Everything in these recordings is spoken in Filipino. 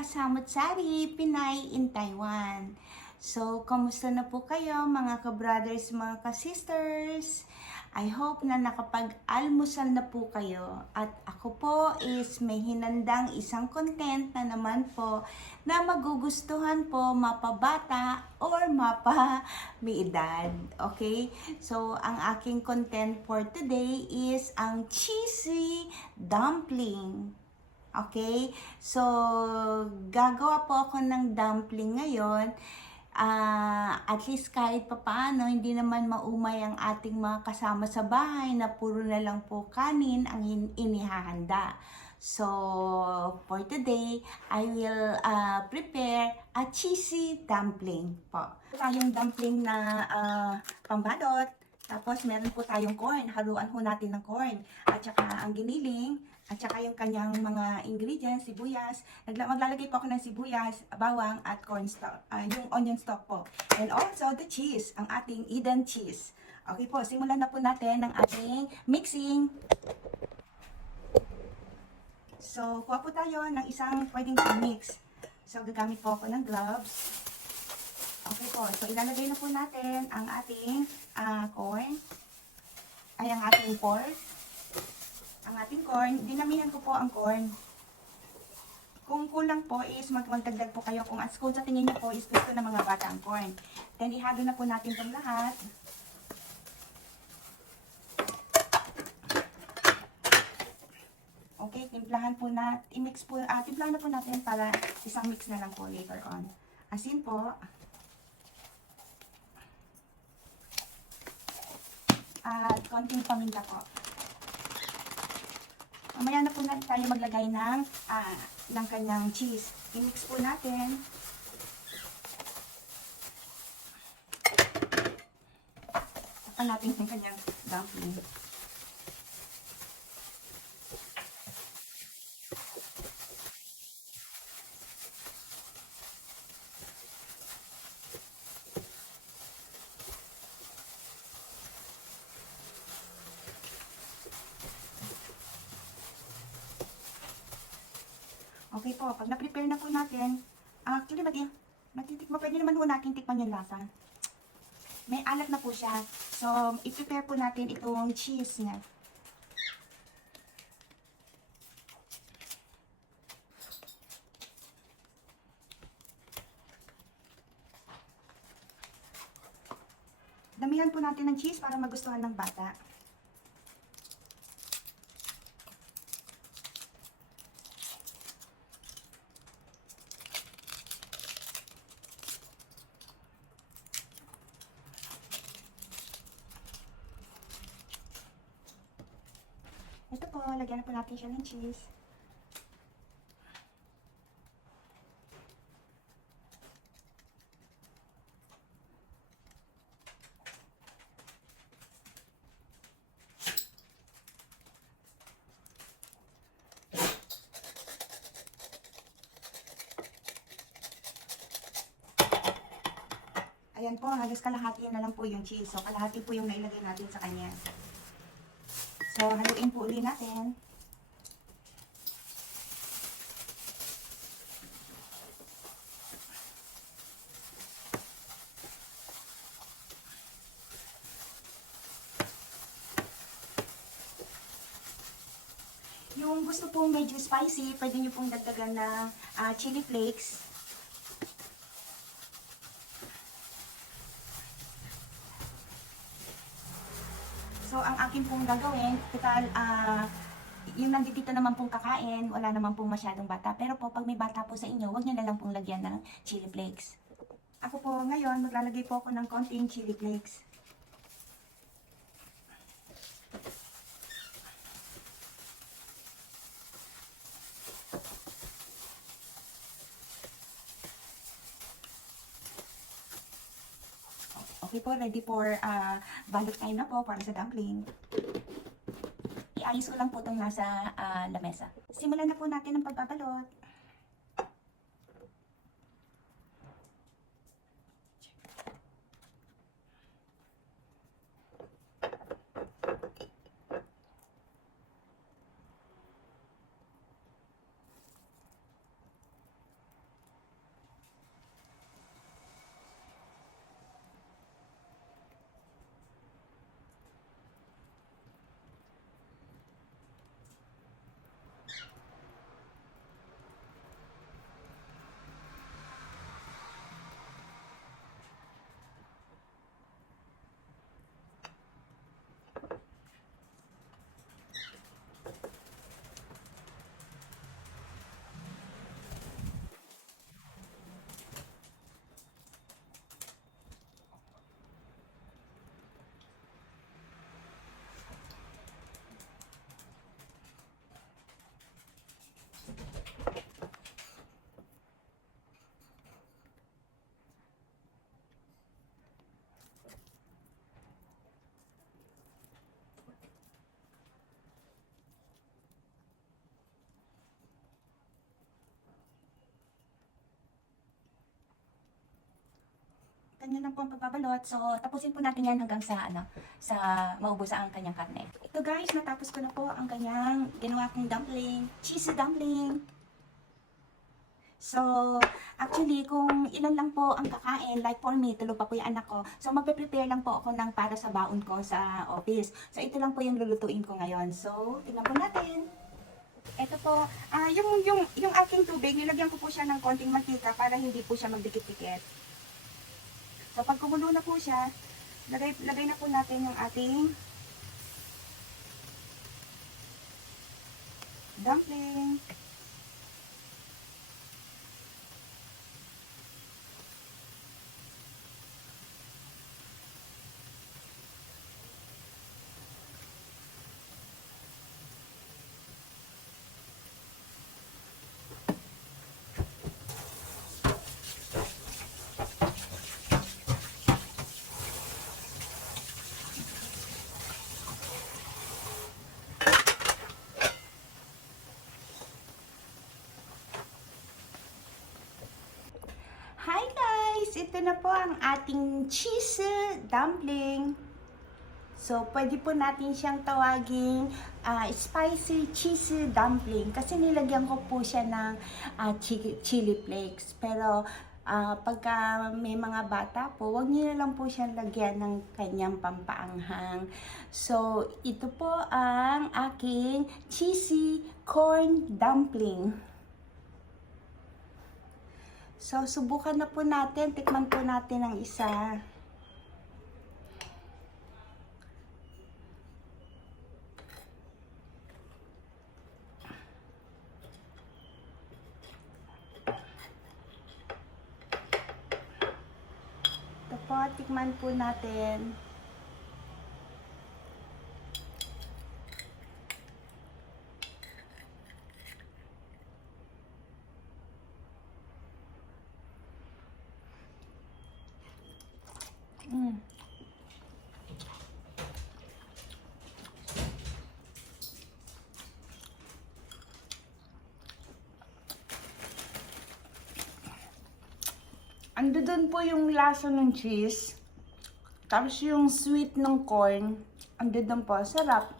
kasamot-sari, Pinay in Taiwan. So, kamusta na po kayo mga ka-brothers, mga ka-sisters? I hope na nakapag-almusal na po kayo. At ako po is may hinandang isang content na naman po na magugustuhan po mapabata or mapa-miedad. Okay? So, ang aking content for today is ang cheesy dumpling. Okay? So, gagawa po ako ng dumpling ngayon. At least kahit papaano, hindi naman maumay ang ating mga kasama sa bahay na puro na lang po kanin ang inihahanda. So, for today, I will prepare a cheesy dumpling po. Tayong dumpling na pambalot. Tapos, meron po tayong corn. Haluan po natin ng corn. At saka ang giniling. At saka yung kanyang mga ingredients, sibuyas. Maglalagay po ako ng sibuyas, bawang, at cornstalk. Yung onion stock po. And also the cheese, ang ating Eden cheese. Okay po, simulan na po natin ang ating mixing. So, kuha po tayo ng isang pwedeng mix. So, gagamit po ako ng gloves. Okay po, so ilalagay na po natin ang ating corn. Ay, ang ating pork. Ang ating corn, dinamihan ko po ang corn. Kung kulang po is magdagdag po kayo kung sa tingin niyo po is gusto ng mga bata ang corn. Then ihalo na po natin itong lahat. Okay, timplahan po na, i-mix po, timplahan na po natin para isang mix na lang po later on. Asin po. At konting paminta po. Mamaya na po natin tayo maglagay ng kanyang cheese. I-mix po natin. Tapan natin yung kanyang dumpling. Okay po, pag na-prepare na po natin, actually pwede naman po natin tikman yung lasa. May alat na po siya. So, i-prepare po natin itong cheese niya. Damihan po natin ng cheese para magustuhan ng bata. Ito po, lagyan na po natin siya ng cheese. Ayan po, halos kalahati na lang po yung cheese. So, kalahati po yung nailagay natin sa kanya. So, haluin po ulit natin. Yung gusto pong medyo spicy, pwede nyo pong dagdagan ng chili flakes. So, ang akin pong gagawin, total, yung nandito naman pong kakain, wala naman pong masyadong bata. Pero po, pag may bata po sa inyo, huwag nyo na lang pong lagyan ng chili flakes. Ako po ngayon, maglalagay po ako ng konting chili flakes. Okay po, ready for balot time na po para sa dumpling. Iayos ko lang po itong nasa lamesa. Simulan na po natin ang pagbabalot. Ganyan lang po ang pagbabalot. So, tapusin po natin yan hanggang sa, sa maubos ang kanyang karne. Ito guys, natapos ko na po ang kanyang ginawa kong dumpling, cheesy dumpling. So, actually, kung ilan lang po ang kakain, like for me, tulog pa po yung anak ko. So, magpe-prepare lang po ako ng para sa baon ko sa office. So, ito lang po yung lulutuin ko ngayon. So, tingnan po natin. Ito po, yung aking tubig, nilagyan ko po siya ng konting mantika para hindi po siya magdikit-dikit. So, pag kumulo na po siya, lagay na po natin yung ating dumpling. Hi guys! Ito na po ang ating cheese dumpling. So, pwede po natin siyang tawaging spicy cheese dumpling kasi nilagyan ko po siya ng chili flakes. Pero pagka may mga bata po, wag niyo na lang po siyang lagyan ng kanyang pampaanghang. So, ito po ang aking cheesy corn dumpling. So, subukan na po natin. Tikman po natin ang isa. Ito po, tikman po natin. Ando doon po yung lasa ng cheese. Tapos yung sweet ng corn. Ando doon po. Sarap.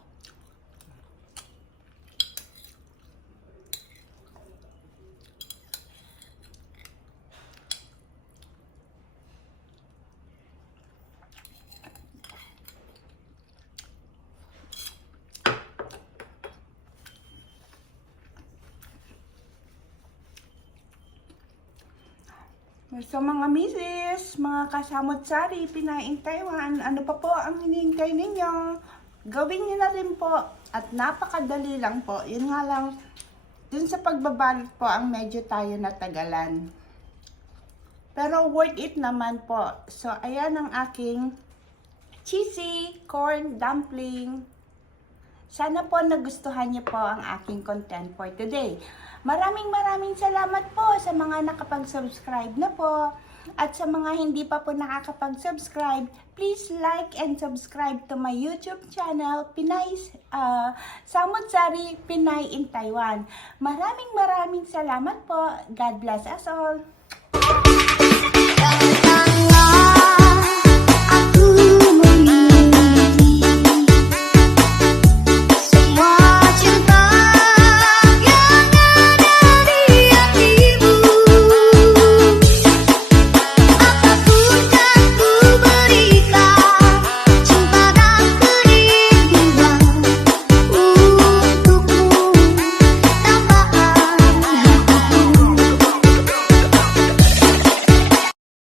So mga misis, mga kasamot-sari, Pinay in Taiwan, ano pa po ang hinihintay ninyo? Gawin niyo na rin po at napakadali lang po. Yun nga lang, dun sa pagbabalot po ang medyo tayo natagalan. Pero worth it naman po. So ayan ang aking cheesy corn dumpling. Sana po nagustuhan niyo po ang aking content for today. Maraming salamat po sa mga nakapag-subscribe na po. At sa mga hindi pa po nakakapag-subscribe, please like and subscribe to my YouTube channel, Pinay Samot-Sari Pinay in Taiwan. Maraming salamat po. God bless us all.